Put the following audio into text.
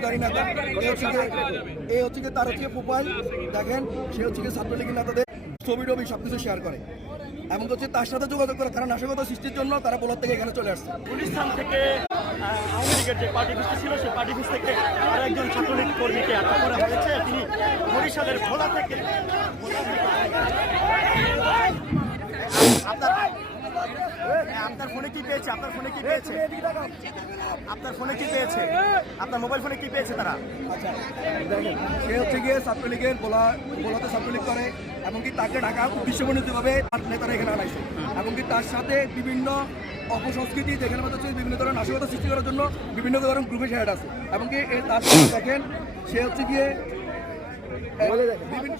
মুখোশধারী নেতা। এ হচ্ছে গিয়ে তার হচ্ছে প্রোফাইল দেখেন, সে হচ্ছে গিয়ে ছাত্রলীগের নেতাদের ছবি টবি সবকিছু শেয়ার করে এবং হচ্ছে তার সাথে যোগাযোগ করে তারা নাশকতা সৃষ্টির জন্য তারা বোলার থেকে এখানে চলে আসছে। গুলিস্তান থেকে আওয়ামী লীগের যে পার্টি অফিস ছিল সেই পার্টি অফিস থেকে আর একজন ছাত্রলীগ কর্মীকে আটক করা হয়েছে। তিনি বরিশালের ভোলা থেকে আপনার ফোনে কি পেয়েছে? আপনার ফোনে কি পেয়েছে? আপনার ফোনে কি পেয়েছে? আপনার মোবাইল ফোনে কি পেয়েছে তারা? আচ্ছা দেখেন, সে হচ্ছে গিয়ে ছাত্রলীগের বোলাতে ছাত্রলীগ করে এমনকি তাকে ঢাকা উদ্দেশ্যমূলকভাবে নেতারা এখানে আনাইছে এমনকি তার সাথে বিভিন্ন অপসংস্কৃতি যেখানে হচ্ছে বিভিন্ন ধরনের নাশকতা সৃষ্টি করার জন্য বিভিন্ন ধরনের গ্রুপে হেড আছে এমনকি তার সাথে দেখেন সে হচ্ছে গিয়ে বিভিন্ন